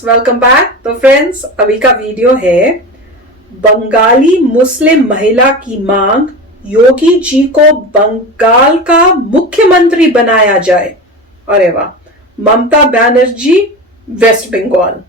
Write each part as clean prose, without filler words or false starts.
Friends, welcome back. तो friends, अभी का वीडियो है बंगाली मुस्लिम महिला की मांग, योगी जी को बंगाल का मुख्यमंत्री बनाया जाए। अरे वाह, ममता बनर्जी वेस्ट बंगाल।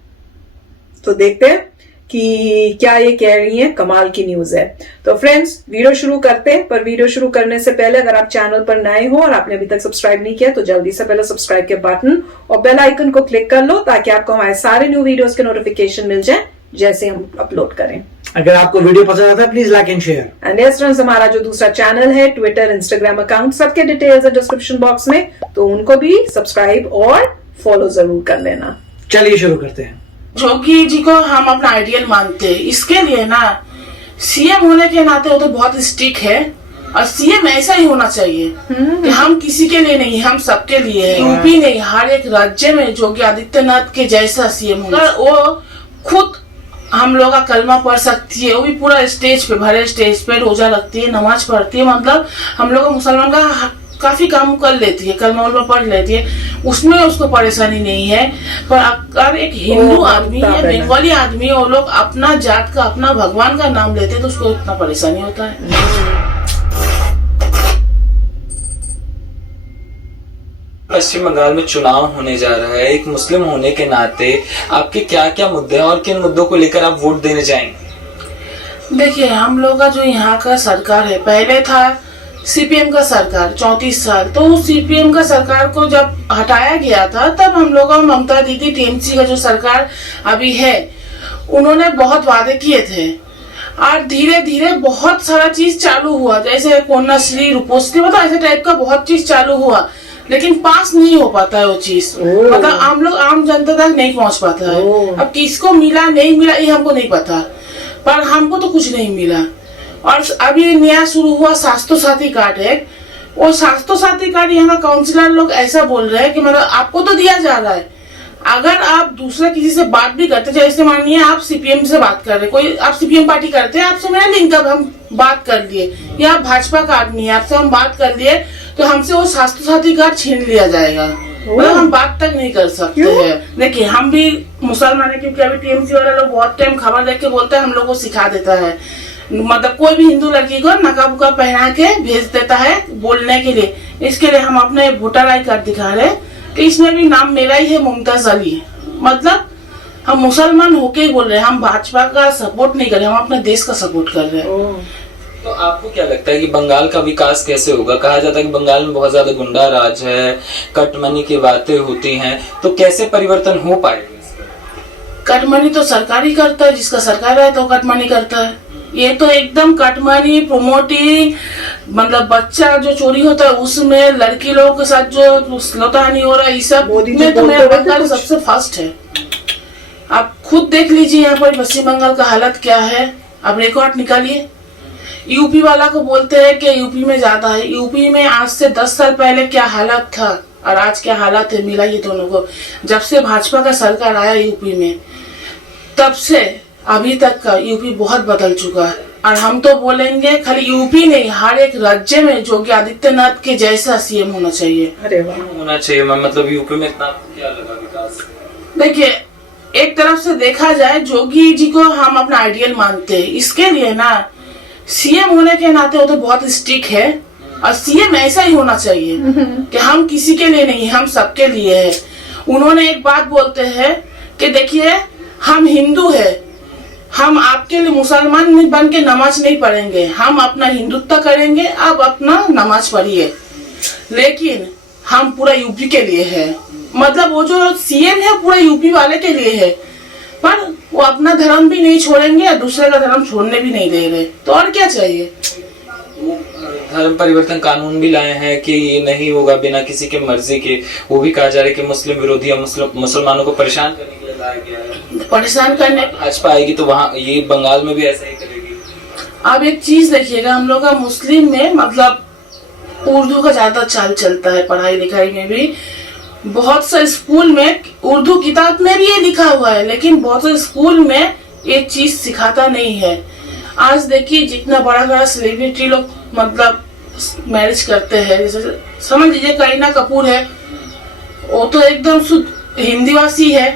तो देखते हैं कि क्या ये कह रही हैं। कमाल की न्यूज है। तो फ्रेंड्स, वीडियो शुरू करते हैं, पर वीडियो शुरू करने से पहले अगर आप चैनल पर नए हो और आपने अभी तक सब्सक्राइब नहीं किया तो जल्दी से पहले सब्सक्राइब के बटन और बेल आइकन को क्लिक कर लो ताकि आपको हमारे सारे न्यू वीडियोस के नोटिफिकेशन मिल जाए जैसे हम अपलोड करें। अगर आपको वीडियो पसंद आता है please like and share. And yes friends, हमारा जो दूसरा चैनल है, ट्विटर, इंस्टाग्राम अकाउंट, सबके डिटेल्स है डिस्क्रिप्शन बॉक्स में, तो उनको भी सब्सक्राइब और फॉलो जरूर कर लेना। चलिए शुरू करते हैं। योगी जी को हम अपना आइडियल मानते हैं। इसके लिए ना सीएम होने के नाते वो तो बहुत स्ट्रिक्ट है और सीएम ऐसा ही होना चाहिए कि हम किसी के लिए नहीं, हम सबके लिए है। यूपी नहीं, हर एक राज्य में योगी आदित्यनाथ के जैसा सीएम होगा। वो खुद हम लोग का कलमा पढ़ सकती है, वो भी पूरा स्टेज पे, भरे स्टेज पे रोजा रखती है, नमाज पढ़ती है, मतलब हम लोग मुसलमान का काफी काम कर लेती है, कलमा वलमा पढ़ लेती है, उसमें उसको परेशानी नहीं है। पर अगर एक हिंदू आदमी है, बंगाली आदमी है, वो लोग अपना जात का, अपना भगवान का नाम लेते हैं तो उसको इतना परेशानी होता है। पश्चिम बंगाल में चुनाव होने जा रहा है। एक मुस्लिम होने के नाते आपके क्या क्या मुद्दे हैं और किन मुद्दों को लेकर आप वोट देने जाएंगे? देखिए, हम लोग का जो यहाँ का सरकार है, पहले था सीपीएम का सरकार 34 साल, तो सीपीएम का सरकार को जब हटाया गया था तब हम लोग ममता दीदी टीएमसी का जो सरकार अभी है, उन्होंने बहुत वादे किए थे और धीरे धीरे बहुत सारा चीज चालू हुआ, जैसे कन्याश्री, रूपोश्री, मतलब ऐसे टाइप का बहुत चीज चालू हुआ, लेकिन पास नहीं हो पाता है वो चीज, मतलब आम जनता तक नहीं पहुंच पाता है। अब किसको मिला नहीं मिला ये हमको नहीं पता, पर हमको तो कुछ नहीं मिला। और अभी नया शुरू हुआ स्वास्थ्य साथी कार्ड है, वो स्वास्थ्य साथी कार्ड यहाँ का काउंसिलर लोग ऐसा बोल रहे हैं कि मतलब आपको तो दिया जा रहा है, अगर आप दूसरा किसी से बात भी करते, जैसे मानिए आप सीपीएम से बात कर रहे, कोई आप सीपीएम पार्टी करते हैं, आपसे मेरा लिंक, अब हम बात कर लिए, या आप भाजपा का आदमी है, आपसे हम बात कर लिए, तो हमसे वो स्वास्थ्य साथी कार्ड छीन लिया जाएगा, मतलब हम बात तक नहीं कर सकते हैं। देखिए, हम भी मुसलमान है, क्योंकि अभी टीएमसी वाला लोग बहुत टाइम खबर देख के बोलते हैं, हम लोग को सिखा देता है, मतलब कोई भी हिंदू लड़की को नकाब उकाब पहना के भेज देता है बोलने के लिए। इसके लिए हम अपने वोटर आई कार्ड दिखा रहे कि इसमें भी नाम मेरा ही है, मुमताज अली, मतलब हम मुसलमान होके ही बोल रहे हैं, हम भाजपा का सपोर्ट नहीं कर रहे, हम अपने देश का सपोर्ट कर रहे हैं। तो आपको क्या लगता है कि बंगाल का विकास कैसे होगा? कहा जाता है कि बंगाल में बहुत ज्यादा गुंडा राज है, कट मनी की बातें होती हैं, तो कैसे परिवर्तन हो पाएगा? कट मनी तो सरकार ही करता है, जिसका सरकार है तो कट मनी करता है। ये तो एकदम कट मनी, प्रोमोटिंग, मतलब बच्चा जो चोरी होता है उसमें, लड़की लोगों के साथ जो लौटानी हो रहा है, ये सब में तो मेरा बंगाल सबसे फर्स्ट है। आप खुद देख लीजिए यहाँ पर पश्चिम बंगाल का हालत क्या है, आप रिकॉर्ड निकालिए। यूपी वाला को बोलते हैं कि यूपी में ज्यादा है, यूपी में आज से 10 साल पहले क्या हालत था और आज क्या हालत है, मिलाइए दोनों को। जब से भाजपा का सरकार आया यूपी में, तब से अभी तक का यूपी बहुत बदल चुका है। और हम तो बोलेंगे खाली यूपी नहीं, हर एक राज्य में योगी आदित्यनाथ के जैसा सीएम होना चाहिए। अरे वाह, होना चाहिए। मतलब यूपी में इतना क्या लगा विकास? देखिए, एक तरफ से देखा जाए, योगी जी को हम अपना आइडियल मानते हैं। इसके लिए ना सीएम होने के नाते वो तो बहुत स्ट्रिक्ट है और सीएम ऐसा ही होना चाहिए कि हम किसी के लिए नहीं, हम सबके लिए है। उन्होंने एक बात बोलते हैं कि देखिए, हम हिंदू है, हम आपके लिए मुसलमान बन के नमाज नहीं पढ़ेंगे, हम अपना हिंदुत्व करेंगे, आप अपना नमाज पढ़िए, लेकिन हम पूरा यूपी के लिए है। मतलब वो जो सीएम है पूरा यूपी वाले के लिए है, पर वो अपना धर्म भी नहीं छोड़ेंगे और दूसरे का धर्म छोड़ने भी नहीं दे रहे, तो और क्या चाहिए। धर्म परिवर्तन कानून भी लाए हैं कि ये नहीं होगा बिना किसी के मर्जी के, वो भी कहा जा रहा है कि मुस्लिम विरोधी या मुसलमानों को परेशान करने के लिए लाया गया है। परेशान करने भाजपा आएगी तो वहाँ ये बंगाल में भी ऐसा ही करेगी। अब एक चीज देखिएगा, हम लोग का मुस्लिम में मतलब उर्दू का ज्यादा चाल चलता है, पढ़ाई लिखाई में भी बहुत से स्कूल में उर्दू किताब में भी ये लिखा हुआ है, लेकिन बहुत से स्कूल में ये चीज सिखाता नहीं है। आज देखिए, जितना बड़ा बड़ा सेलिब्रिटी लोग मतलब मैरिज करते हैं, जैसे समझ लीजिए करीना कपूर है, वो तो एकदम शुद्ध हिंदीवासी है,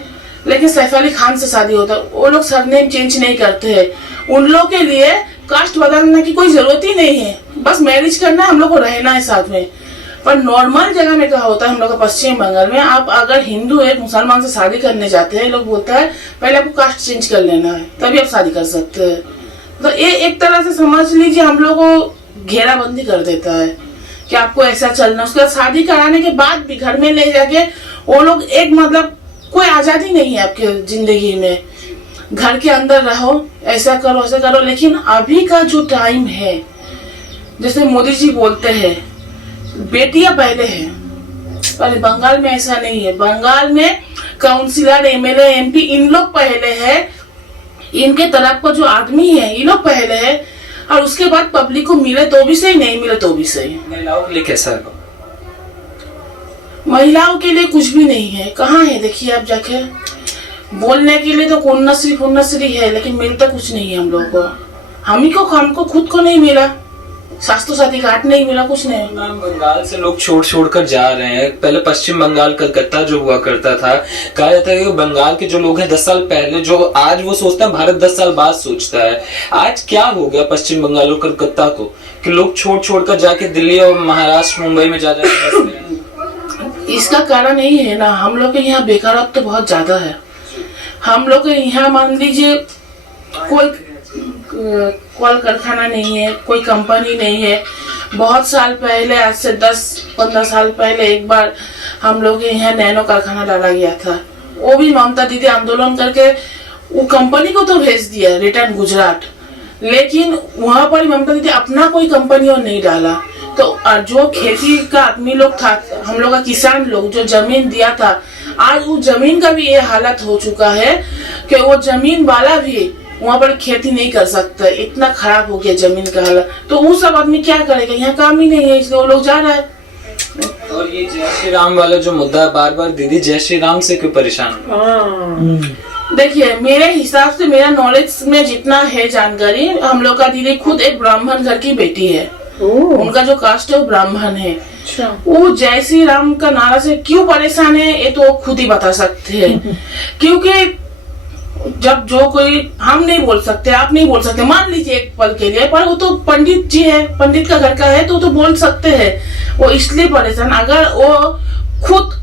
लेकिन सैफ अली खान से शादी होता है, वो लोग सरनेम चेंज नहीं करते हैं। उन लोग के लिए कास्ट बदलने की कोई जरूरत ही नहीं है, बस मैरिज करना है, हम लोग को रहना है साथ में। पर नॉर्मल जगह में क्या होता है, हम लोग का पश्चिम बंगाल में, आप अगर हिंदू एक मुसलमान से शादी करने जाते हैं, लोग बोलता है पहले आपको कास्ट चेंज कर लेना है तभी आप शादी कर सकते हैं। तो ये एक तरह से समझ लीजिए हम लोग को घेराबंदी कर देता है कि आपको ऐसा चलना। उसके बाद शादी कराने के बाद भी घर में ले जाके वो लोग एक मतलब कोई आजादी नहीं है आपके जिंदगी में, घर के अंदर रहो, ऐसा करो ऐसा करो। लेकिन अभी का जो टाइम है, जैसे मोदी जी बोलते हैं बेटियां पहले है, पर बंगाल में ऐसा नहीं है। बंगाल में काउंसिलर, एमएलए, एमपी इन लोग पहले है, इनके तरफ का जो आदमी है ये लोग पहले है, और उसके बाद पब्लिक को मिले तो भी सही, नहीं मिले तो भी सही। महिलाओं के लिए कैसा है? महिलाओं के लिए कुछ भी नहीं है। कहाँ है देखिए आप जाके, बोलने के लिए तो कन्याश्री है, लेकिन मिलता कुछ नहीं है हम लोग को। हमको खुद को नहीं मिला, स्वास्थ्य साथी कार्ड नहीं मिला, कुछ नहीं। मैम, बंगाल से लोग छोड़ कर जा रहे हैं। पहले पश्चिम बंगाल कलकत्ता जो हुआ करता था, कहा जाता है कि बंगाल के जो लोग हैं 10 साल पहले जो आज वो सोचता है, भारत 10 साल बाद सोचता है। आज क्या हो गया पश्चिम बंगाल और कलकत्ता को कि लोग छोड़ कर जाके दिल्ली और महाराष्ट्र, मुंबई में जा जाते? इसका कारण यही है ना, हम लोग के यहाँ बेकारत्व तो बहुत ज्यादा है। हम लोग के यहाँ मान लीजिए कोई कल कारखाना नहीं है, कोई कंपनी नहीं है। बहुत साल पहले, आज से 10-15 साल पहले एक बार हम लोग के यहाँ नैनो कारखाना डाला गया था, वो भी ममता दीदी आंदोलन करके वो कंपनी को तो भेज दिया रिटर्न गुजरात, लेकिन वहां पर ममता दीदी अपना कोई कंपनी और नहीं डाला। तो जो खेती का आदमी लोग था, हम लोग का किसान लोग जो जमीन दिया था, आज वो जमीन का भी ये हालत हो चुका है कि वो जमीन वाला भी वहाँ पर खेती नहीं कर सकता, इतना खराब हो गया जमीन का हालत। तो वो सब आदमी क्या करेगा, यहाँ काम ही नहीं है, इसलिए वो लोग जा रहा है। और ये जय श्री राम वाला जो मुद्दा है, बार दीदी जय श्री राम से क्यों परेशान? देखिए मेरे हिसाब से, मेरा नॉलेज में जितना है जानकारी, हम लोग का दीदी खुद एक ब्राह्मण घर की बेटी है, उनका जो कास्ट है वो ब्राह्मण है। वो जय श्री राम का नारा से क्यों परेशान है ये तो वो खुद ही बता सकते हैं। क्योंकि जब जो कोई, हम नहीं बोल सकते, आप नहीं बोल सकते, मान लीजिए एक पल के लिए, पर वो तो पंडित जी है, पंडित का घर का है, तो बोल सकते हैं। वो इसलिए परेशान, अगर वो खुद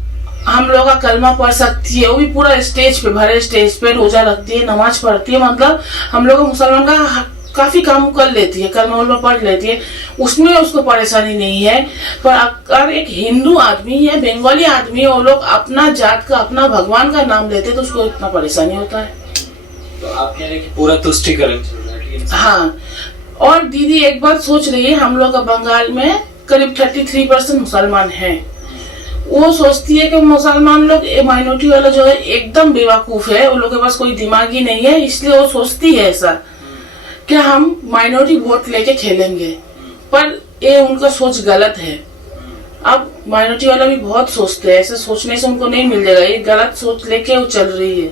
हम लोग का कलमा पढ़ सकती है, वो भी पूरा स्टेज पे, भरे स्टेज पे रोजा रखती है, नमाज पढ़ती है, मतलब हम लोग मुसलमान का काफी काम कर लेती है, कलमा पढ़ लेती है, उसमें उसको परेशानी नहीं है। पर अगर एक हिंदू आदमी या बंगाली आदमी, वो लोग अपना जात का, अपना भगवान का नाम लेते तो उसको इतना परेशानी होता है। तो आप कह रहे हैं कि पूरा तुष्टिकरण चल रहा है? हाँ, और दीदी एक बात सोच रही है, हम लोग का बंगाल में करीब 33% मुसलमान हैं। वो सोचती है कि मुसलमान लोग, माइनॉरिटी वाला जो है एकदम बेवकूफ है, उन लोग के पास कोई दिमाग ही नहीं है, इसलिए वो सोचती है ऐसा कि हम माइनॉरिटी वोट लेके खेलेंगे। पर ये उनका सोच गलत है। अब माइनॉरिटी वाला भी बहुत सोचते हैं, ऐसे सोचने से उनको नहीं मिल जाएगा, ये गलत सोच लेके वो चल रही है।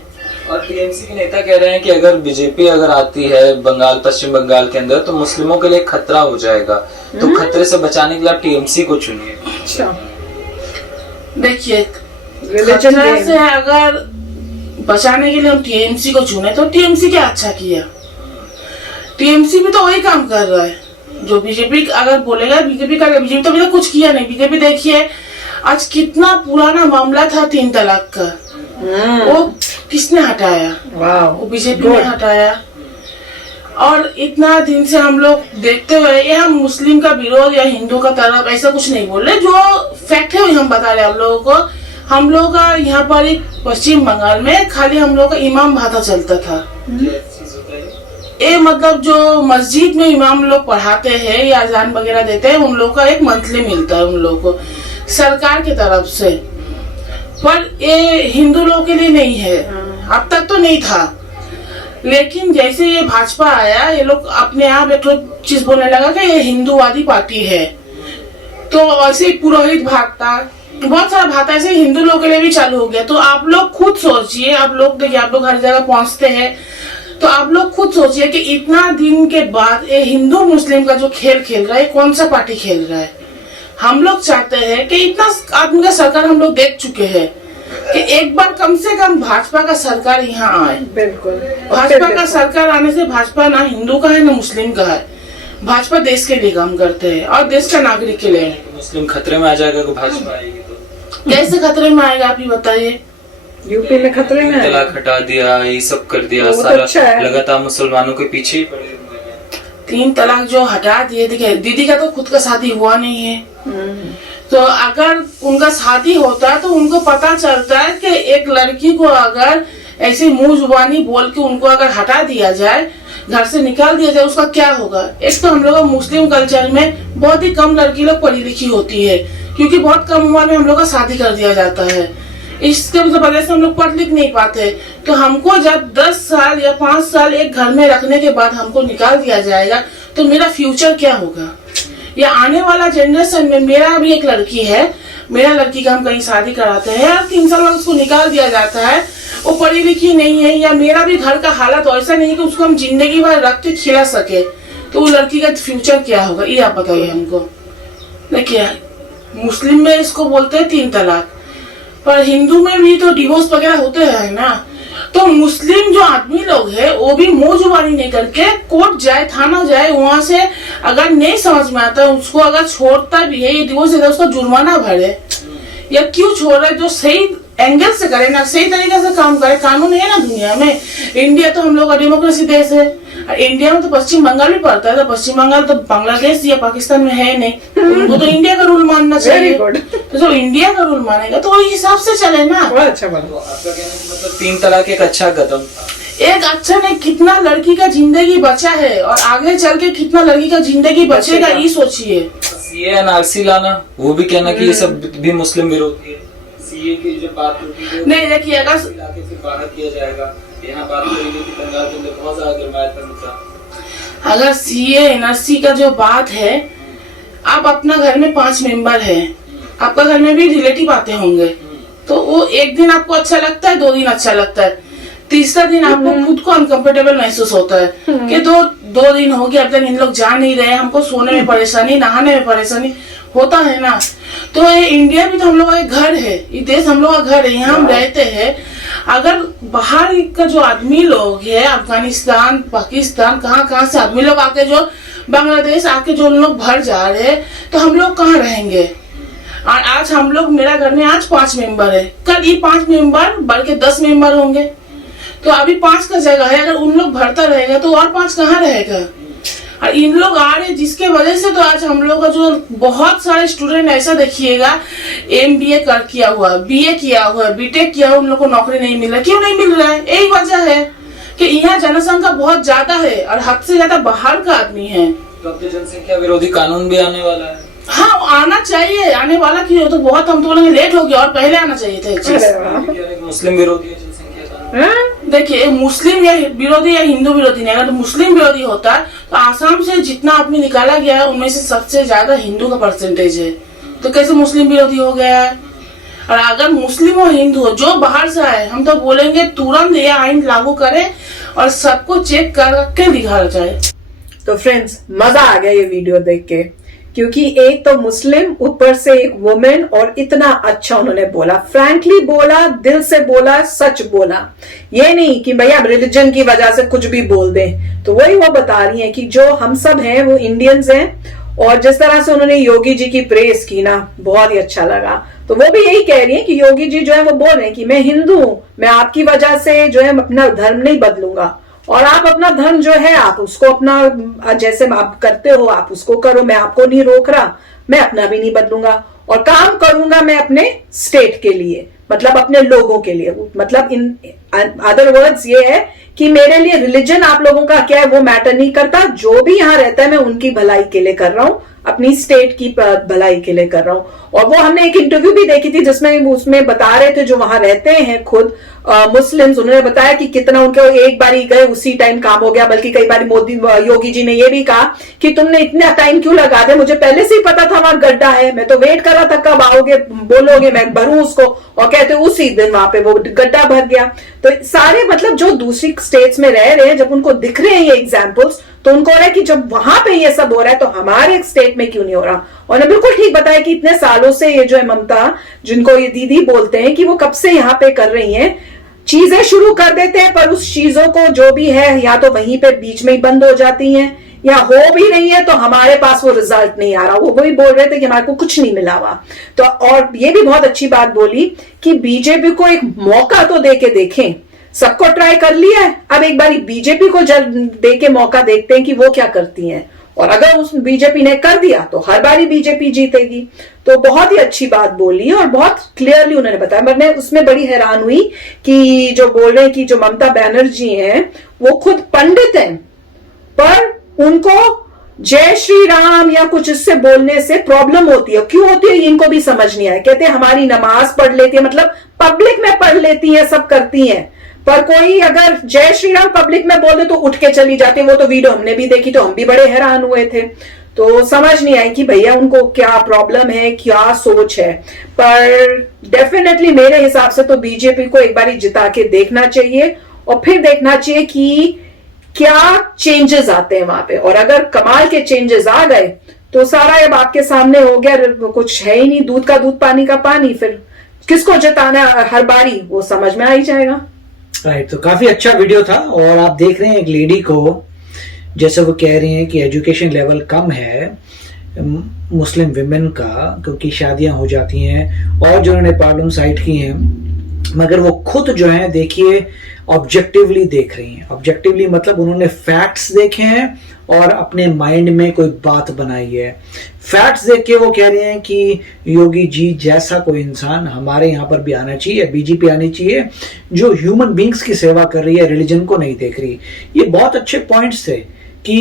और टीएमसी के नेता कह रहे हैं कि अगर बीजेपी अगर आती है बंगाल, पश्चिम बंगाल के अंदर, तो मुस्लिमों के लिए खतरा हो जाएगा, तो खतरे से बचाने के लिए आप टीएमसी को चुनिए। अच्छा, देखिए खतरे से अगर बचाने के लिए हम टीएमसी को चुने तो टीएमसी क्या अच्छा किया? टीएमसी भी तो वही काम कर रहा है जो बीजेपी अगर बोलेगा, बीजेपी का, बीजेपी तो अभी तक कुछ किया नहीं। बीजेपी देखिए आज कितना पुराना मामला था 3 तलाक का, वो किसने हटाया? वो बीजेपी ने हटाया। और इतना दिन से हम लोग देखते हुए, ये हम मुस्लिम का विरोध या हिंदू का तरफ ऐसा कुछ नहीं बोल रहे, जो फैक्ट है वही हम बता रहे हैं आप लोगों को। हम लोग का यहाँ पर एक पश्चिम बंगाल में खाली हम लोग का इमाम भाता चलता था। ये मतलब जो मस्जिद में इमाम लोग पढ़ाते हैं या अजान वगैरह देते हैं, उन लोग का एक मंथली मिलता है उन लोग को सरकार की तरफ से। पर ये हिंदू लोगों के लिए नहीं है, अब तक तो नहीं था। लेकिन जैसे ये भाजपा आया, ये लोग अपने आप एक चीज बोलने लगा कि ये हिंदूवादी पार्टी है, तो ऐसे पुरोहित भागता, बहुत सारा भाता ऐसे हिंदू लोगों के लिए भी चालू हो गया। तो आप लोग खुद सोचिए, आप लोग देखिए, आप लोग हर जगह पहुंचते हैं, तो आप लोग खुद सोचिए कि इतना दिन के बाद ये हिंदू मुस्लिम का जो खेल खेल रहा है, कौन सा पार्टी खेल रहा है? हम लोग चाहते हैं कि इतना आदमी का सरकार हम लोग देख चुके हैं, कि एक बार कम से कम भाजपा का सरकार यहाँ आए। बिल्कुल। भाजपा का सरकार आने से भाजपा ना हिंदू का है ना मुस्लिम का है, भाजपा देश के लिए काम करते हैं और देश का नागरिक के लिए। मुस्लिम खतरे में आ जाएगा तो भाजपा आएगी तो कैसे खतरे में आएगा आप ही बताइए। यूपी में खतरे में है। तलाक हटा दिया, ये सब कर दिया, वो तो सारा अच्छा है। लगातार मुसलमानों के पीछे ही पड़े हुए हैं। 3 तलाक जो हटा दिए, देखिए दीदी का तो खुद का शादी हुआ नहीं है, तो अगर उनका शादी होता तो उनको पता चलता है कि एक लड़की को अगर ऐसे मुंह जुबानी बोल के उनको अगर हटा दिया जाए, घर से निकाल दिया जाए, उसका क्या होगा। एक तो हम लोग मुस्लिम कल्चर में बहुत ही कम लड़की लोग पढ़ी लिखी होती है, क्योंकि बहुत कम उम्र में हम लोग का शादी कर दिया जाता है। इसके वजह से हम लोग पढ़ लिख नहीं पाते। तो हमको जब 10 साल या 5 साल एक घर में रखने के बाद हमको निकाल दिया जाएगा तो मेरा फ्यूचर क्या होगा। या आने वाला जनरेशन में, मेरा भी एक लड़की है, मेरा लड़की का हम कहीं शादी कराते हैं और 3 साल बाद उसको निकाल दिया जाता है, वो पढ़ी लिखी नहीं है, या मेरा भी घर का हालत ऐसा नहीं है कि उसको हम जिंदगी भर रख के खिला सके, तो वो लड़की का फ्यूचर क्या होगा, ये आप बताइए हमको। देखिए मुस्लिम में इसको बोलते हैं 3 तलाक, पर हिंदू में भी तो डिवोर्स वगैरह होते हैं ना। तो मुस्लिम जो आदमी लोग है वो भी मुंह जुबानी नहीं करके कोर्ट जाए, थाना जाए, वहां से अगर नहीं समझ में आता उसको अगर छोड़ता भी है, ये डिवोर्स देता है, उसका जुर्माना भरे। या क्यों छोड़ रहा है, जो सही एंगल से करे ना, सही तरीके से काम करे। कानून है ना दुनिया में। इंडिया तो हम लोग का डेमोक्रेसी देश है, इंडिया में तो पश्चिम बंगाल भी पड़ता है, तो पश्चिम बंगाल तो बांग्लादेश या पाकिस्तान में है नहीं, उनको तो इंडिया का रूल मानना चाहिए। तो जो इंडिया का रूल मानेगा तो वही हिसाब से चले ना। अच्छा बना। तो आपका कहना है मतलब 3 तलाक एक अच्छा कदम, एक अच्छा नहीं, कितना लड़की का जिंदगी बचा है और आगे चल के कितना लड़की का जिंदगी बचेगा, ये सोचिए। सीए एनआरसी लाना, वो भी कहना कि ये सब भी मुस्लिम विरोधी है। सीए की जो बात होती है नहीं देखिए, अगर इलाके से बाहर किया जाएगा, यहाँ बात करेंगे कि बंगाल के अंदर बहुत ज्यादा गरमायत का मुद्दा। अगर सीए एनआरसी का जो बात है, आप अपना घर में 5 मेंबर है, आपका घर में भी रिलेटिव आते होंगे, तो वो एक दिन आपको अच्छा लगता है, 2 दिन अच्छा लगता है, तीसरा दिन आपको खुद को अनकंफर्टेबल महसूस होता है कि 2 दिन हो गया, अब तक इन लोग जा नहीं रहे, हमको सोने में परेशानी, नहाने में परेशानी होता है ना। तो ये इंडिया भी तो हम लोग का एक घर है, ये देश हम लोग का घर है, यहाँ हम रहते हैं। अगर बाहर का जो आदमी लोग है, अफगानिस्तान, पाकिस्तान, कहाँ से आदमी लोग आके जो बांग्लादेश आके जो लोग भर जा रहे हैं, तो हम लोग कहाँ रहेंगे। और आज हम लोग, मेरा घर में आज 5 मेंबर है, कल ये 5 मेंबर बढ़ के 10 मेंबर होंगे, तो अभी 5 का जगह है, अगर उन लोग भरता रहेगा तो और 5 कहाँ रहेगा। और इन लोग आ रहे जिसके वजह से तो आज हम लोग का जो बहुत सारे स्टूडेंट ऐसा देखिएगा, MBA किया हुआ, BA किया हुआ, BTech किया हुआ, उन लोग को नौकरी नहीं मिल रहा। क्यों नहीं मिल रहा है, यही वजह है कि यहाँ जनसंख्या बहुत ज्यादा है और हद से ज्यादा बाहर का आदमी है। तो अब तो जनसंख्या विरोधी कानून भी आने वाला है। हाँ आना चाहिए, आने वाला की तो बहुत, हम तो बोलेंगे लेट हो गया और पहले आना चाहिए था। मुस्लिम विरोधी है जनसंख्या का। देखिए मुस्लिम या विरोधी या हिंदू विरोधी नहीं, अगर मुस्लिम विरोधी होता तो आसाम से जितना आदमी निकाला गया है उनमें से सबसे ज्यादा हिंदू का परसेंटेज है, तो कैसे मुस्लिम विरोधी हो गया है। और अगर मुस्लिम और हिंदू हो, जो बाहर से आए, हम तो बोलेंगे तुरंत यह आइन लागू करें और सबको चेक करके दिखाना जाए। तो फ्रेंड्स, मजा आ गया ये वीडियो देख के, क्योंकि एक तो मुस्लिम, ऊपर से एक वुमेन, और इतना अच्छा उन्होंने बोला, फ्रैंकली बोला, दिल से बोला, सच बोला। ये नहीं कि भैया रिलीजन की वजह से कुछ भी बोल दें। तो वही वो बता रही हैं कि जो हम सब हैं वो इंडियंस हैं, और जिस तरह से उन्होंने योगी जी की प्रेस की ना, बहुत ही अच्छा लगा। तो वो भी यही कह रही है कि योगी जी जो है वो बोल रहे हैं कि मैं हिंदू हूं, मैं आपकी वजह से जो है अपना धर्म नहीं बदलूंगा, और आप अपना धर्म जो है आप उसको अपना जैसे आप करते हो आप उसको करो, मैं आपको नहीं रोक रहा, मैं अपना भी नहीं बदलूंगा, और काम करूंगा मैं अपने स्टेट के लिए, मतलब अपने लोगों के लिए। मतलब इन अदर वर्ड्स ये है कि मेरे लिए रिलीजन आप लोगों का क्या है वो मैटर नहीं करता, जो भी यहाँ रहता है मैं उनकी भलाई के लिए कर रहा हूँ, अपनी स्टेट की भलाई के लिए कर रहा हूँ। और वो हमने एक इंटरव्यू भी देखी थी जिसमें उसमें बता रहे थे जो वहां रहते हैं खुद मुस्लिम्स, उन्होंने बताया कि कितना उनको एक बार ही गए उसी टाइम काम हो गया, बल्कि कई बार मोदी योगी जी ने ये भी कहा कि तुमने इतना टाइम क्यों लगा दिया, मुझे पहले से ही पता था वहां गड्ढा है, मैं तो वेट कर रहा था कब आओगे, बोलोगे मैं भरूं उसको, और कहते उसी दिन वहां पे वो गड्ढा भर गया। तो सारे मतलब जो दूसरी स्टेट्स में रह रहे हैं, जब उनको दिख रहे हैं ये एग्जाम्पल्स, तो उनको हो रहा है कि जब वहां पे ये सब हो रहा है तो हमारे स्टेट में क्यों नहीं हो रहा। और ने बिल्कुल ठीक बताया कि इतने सालों से ये जो है ममता, जिनको ये दीदी बोलते हैं, कि वो कब से यहाँ पे कर रही हैं, चीजें शुरू कर देते हैं पर उस चीजों को जो भी है या तो वहीं पे बीच में ही बंद हो जाती हैं, या हो भी रही है तो हमारे पास वो रिजल्ट नहीं आ रहा। वो वही बोल रहे थे कि हमारे को कुछ नहीं मिला हुआ। तो और ये भी बहुत अच्छी बात बोली कि बीजेपी को एक मौका तो दे के देखें। सबको ट्राई कर लिया है, अब एक बारी बीजेपी को दे के मौका देखते हैं कि वो क्या करती हैं, और अगर उस बीजेपी ने कर दिया तो हर बारी बीजेपी जीतेगी। तो बहुत ही अच्छी बात बोली और बहुत क्लियरली उन्होंने बताया। मैंने उसमें बड़ी हैरान हुई कि जो बोल रहे हैं कि जो ममता बनर्जी हैं वो खुद पंडित हैं, पर उनको जय श्री राम या कुछ इससे बोलने से प्रॉब्लम होती है। क्यों होती है इनको भी समझ नहीं आया। कहते हैं हमारी नमाज पढ़ लेती है, मतलब पब्लिक में पढ़ लेती है, सब करती हैं, पर कोई अगर जय श्री राम पब्लिक में बोले तो उठ के चली जाती है। वो तो वीडियो हमने भी देखी तो हम भी बड़े हैरान हुए थे। तो समझ नहीं आई कि भैया उनको क्या प्रॉब्लम है, क्या सोच है। पर डेफिनेटली मेरे हिसाब से तो बीजेपी को एक बार जिता के देखना चाहिए और फिर देखना चाहिए कि क्या चेंजेस आते हैं वहां पे। और अगर कमाल के चेंजेस आ गए तो सारा अब आपके सामने हो गया, कुछ है ही नहीं, दूध का दूध पानी का पानी। फिर किसको जिताना हर बारी वो समझ में आ ही जाएगा। राइट, तो काफी अच्छा वीडियो था। और आप देख रहे हैं एक लेडी को, जैसे वो कह रही हैं कि एजुकेशन लेवल कम है मुस्लिम विमेन का, क्योंकि शादियां हो जाती हैं और जो उन्होंने प्रॉब्लम साइट की हैं, मगर वो खुद जो है देखिए ऑब्जेक्टिवली देख रही हैं। ऑब्जेक्टिवली मतलब उन्होंने फैक्ट्स देखे हैं और अपने माइंड में कोई बात बनाई है। फैक्ट्स देख के वो कह रहे हैं कि योगी जी जैसा कोई इंसान हमारे यहाँ पर भी आना चाहिए, बीजेपी आनी चाहिए, जो ह्यूमन बींग्स की सेवा कर रही है, रिलीजन को नहीं देख रही। ये बहुत अच्छे पॉइंट्स थे कि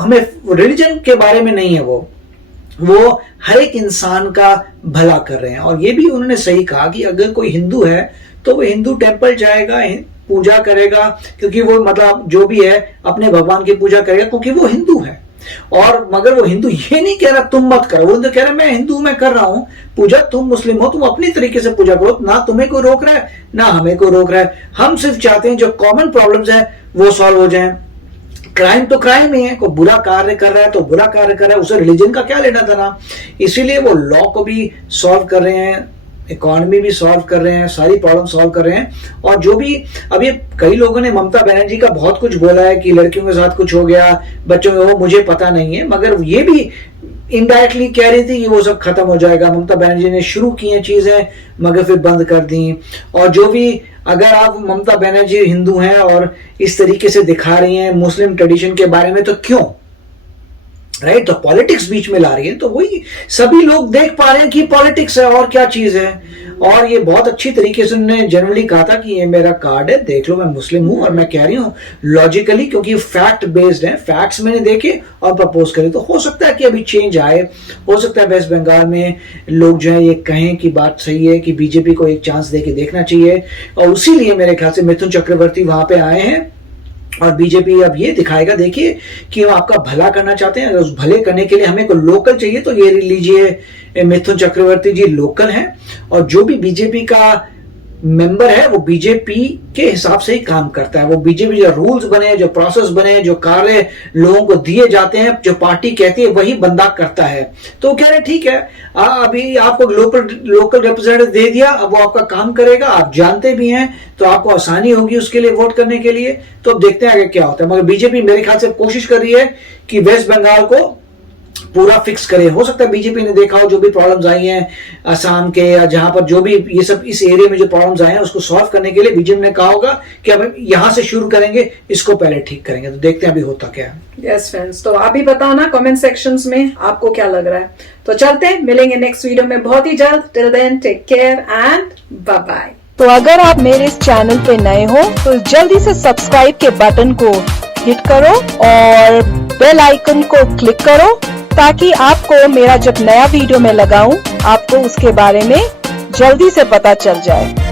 हमें रिलीजन के बारे में नहीं है, वो हर एक इंसान का भला कर रहे हैं। और ये भी उन्होंने सही कहा कि अगर कोई हिंदू है तो वो हिंदू टेम्पल जाएगा, पूजा करेगा, क्योंकि वो मतलब जो भी है अपने भगवान की पूजा करेगा, क्योंकि वो हिंदू है। और मगर वो हिंदू ये नहीं कह रहा तुम मत करो, वो तो कह रहा मैं हिंदू मैं कर रहा हूं पूजा, तुम मुस्लिम हो, तुम अपनी तरीके से पूजा करो, ना तुम्हें कोई रोक रहा है ना हमें कोई रोक रहा है। हम सिर्फ चाहते हैं जो कॉमन प्रॉब्लम्स हैं वो सॉल्व हो जाएं। क्राइम तो क्राइम ही है, कोई बुरा कार्य कर रहा है तो बुरा कार्य कर रहा है, उसे रिलीजन का क्या लेना देना। इसीलिए वो लॉ को भी सॉल्व कर रहे हैं, इकोनॉमी भी सॉल्व कर रहे हैं, सारी प्रॉब्लम सॉल्व कर रहे हैं। और जो भी अभी कई लोगों ने ममता बनर्जी का बहुत कुछ बोला है कि लड़कियों के साथ कुछ हो गया, बच्चों में, वो मुझे पता नहीं है, मगर ये भी इनडायरेक्टली कह रही थी कि वो सब खत्म हो जाएगा। ममता बनर्जी ने शुरू की हैं चीजें मगर फिर बंद कर दी। और जो भी अगर आप ममता बनर्जी हिंदू हैं और इस तरीके से दिखा रही हैं मुस्लिम ट्रेडिशन के बारे में, तो क्यों, राइट, तो पॉलिटिक्स बीच में ला रही है। तो वही सभी लोग देख पा रहे हैं कि पॉलिटिक्स है और क्या चीज है। और ये बहुत अच्छी तरीके से उन्होंने जनरली कहा था कि ये मेरा कार्ड है, देख लो मैं मुस्लिम हूं और मैं कह रही हूं लॉजिकली, क्योंकि फैक्ट बेस्ड है, फैक्ट्स मैंने देखे और प्रपोज करे। तो हो सकता है कि अभी चेंज आए, हो सकता है वेस्ट बंगाल में लोग जो है ये कहें कि बात सही है कि बीजेपी को एक चांस दे के देखना चाहिए। और उसी लिए मेरे ख्याल से मिथुन चक्रवर्ती वहां पे आए हैं और बीजेपी अब ये दिखाएगा, देखिए कि वो आपका भला करना चाहते हैं। अगर उस भले करने के लिए हमें को लोकल चाहिए तो ये लीजिए मिथुन चक्रवर्ती जी लोकल हैं। और जो भी बीजेपी का मेंबर है वो बीजेपी के हिसाब से ही काम करता है। वो बीजेपी जो रूल्स बने, जो प्रोसेस बने, जो कार्य लोगों को दिए जाते हैं, जो पार्टी कहती है वही बंदा करता है। तो कह रहे ठीक है, अभी आपको लोकल रिप्रेजेंटेटिव दे दिया, अब वो आपका काम करेगा, आप जानते भी हैं, तो आपको आसानी होगी उसके लिए वोट करने के लिए। तो अब देखते हैं आगे क्या होता है। मगर बीजेपी मेरे ख्याल से कोशिश कर रही है कि वेस्ट बंगाल को पूरा फिक्स करे। हो सकता है बीजेपी ने देखा हो जो भी प्रॉब्लम्स आई हैं असम के, या जहां पर जो भी ये सब इस एरिया में जो प्रॉब्लम्स आए हैं उसको सॉल्व करने के लिए बीजेपी ने कहा होगा कि अब यहां से शुरू करेंगे, इसको पहले ठीक करेंगे। तो देखते हैं अभी होता क्या है। यस फ्रेंड्स, तो आप भी बताना कमेंट सेक्शंस में आपको क्या लग रहा है। तो चलते हैं, मिलेंगे नेक्स्ट वीडियो में बहुत ही जल्द। Till then take care and bye bye. तो अगर आप मेरे इस चैनल पे नए हो तो जल्दी से सब्सक्राइब के बटन को हिट करो और बेल आइकन को क्लिक करो, ताकि आपको मेरा जब नया वीडियो मैं लगाऊं आपको उसके बारे में जल्दी से पता चल जाए।